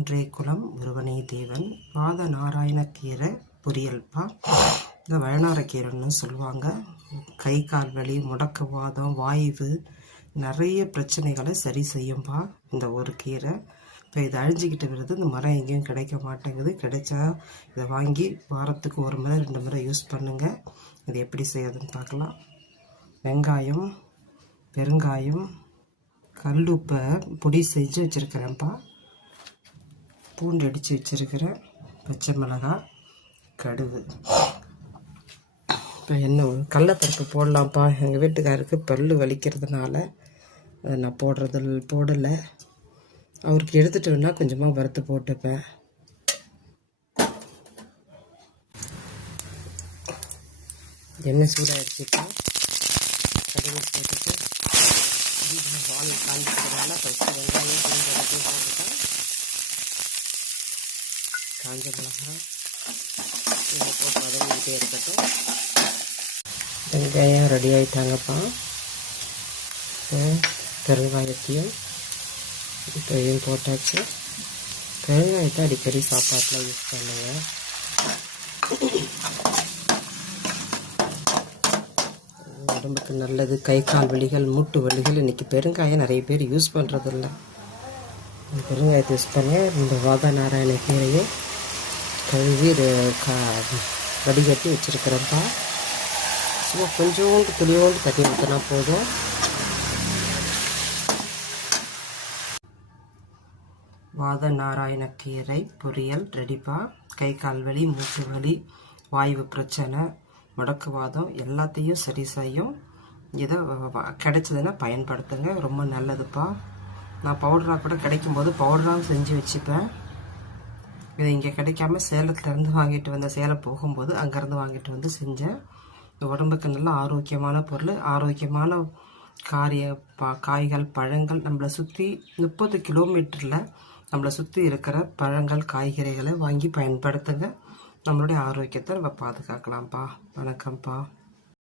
இன்றைய குலம் ஒருவனே தேவன். வாத நாராயணக்கீரை பொரியல்ப்பா. இந்த வயனாரக்கீரைன்னு சொல்லுவாங்க. கை கால் வலி, முடக்குவாதம், வாய்வு நிறைய பிரச்சனைகளை சரி செய்யும்பா இந்த ஒரு கீரை. இப்போ இது அழிஞ்சிக்கிட்டு வருது. இந்த மரம் எங்கேயும் கிடைக்க மாட்டேங்குது. கிடைச்சா இதை வாங்கி வாரத்துக்கு 1 முறை 2 முறை யூஸ் பண்ணுங்கள். இது எப்படி செய்யறதுன்னு பார்க்கலாம். வெங்காயம், பெருங்காயம், கல்லுப்பை பொடி செஞ்சு வச்சுருக்கிறேன்ப்பா. பூண்டு அடித்து வச்சுருக்கிறேன். பச்சை மிளகாய், கடுகு. இப்போ என்ன கடலைப்பருப்பு போடலாம்ப்பா. எங்கள் வீட்டுக்காருக்கு பல் வலிக்கிறதுனால அதை நான் போடலை. அவருக்கு எடுத்துகிட்டு வேணால் கொஞ்சமாக வறுத்து போட்டுப்பேன். எண்ணெய் சூடாகிடுச்சுப்பா. கடுகு போட்டுட்டு வால் காஞ்சிக்கிறதுனால ஃபஸ்ட்டு வெங்காயம் பூண்டு எடுத்து போட்டுட்டேன். காஞ்ச மிளகாய் இதை போட்டு வதங்கிக்கிட்டே இருக்கட்டும். வெங்காயம் ரெடி ஆகிட்டாங்கப்பா. பெருங்காயத்தையும் இப்போயும் போட்டாச்சு. பெருங்காயத்தை அடிக்கடி சாப்பாட்டில் யூஸ் பண்ணுங்க. உடம்புக்கு நல்லது. கை கால் வலிகள், மூட்டு வலிகள். இன்றைக்கி பெருங்காயம் நிறைய பேர் யூஸ் பண்ணுறதில்ல. பெருங்காயத்தை யூஸ் பண்ணி இந்த வாத நாராயண கீரையை கழுவி வடிகட்டி வச்சுருக்கிறேன்ப்பா. சும்மா கொஞ்சோண்டு துளியோண்டு தண்ணி ஊற்றினா போதும். வாத நாராயணக்கீரை பொரியல் ரெடிப்பா. கை கால் வலி, மூட்டு வலி, வாய்வு பிரச்சனை, முடக்குவாதம் எல்லாத்தையும் சரி செய்யும். இதை கிடைச்சதுன்னா பயன்படுத்துங்க. ரொம்ப நல்லதுப்பா. நான் பவுடராக கூட கிடைக்கும்போது பவுடராக செஞ்சு வச்சுப்பேன். இதை இங்கே கிடைக்காம சேலத்துலேருந்து வாங்கிட்டு வந்த, சேலம் போகும்போது அங்கேருந்து வாங்கிட்டு வந்து செஞ்சேன். உடம்புக்கு நல்ல ஆரோக்கியமான பொருள். ஆரோக்கியமான காய்கள், பழங்கள் நம்மளை சுற்றி 30 கிலோமீட்டரில் நம்மளை சுற்றி இருக்கிற பழங்கள், காய்கறிகளை வாங்கி பயன்படுத்துங்க. நம்மளுடைய ஆரோக்கியத்தை நம்ம பாதுகாக்கலாம்ப்பா. வணக்கம்ப்பா.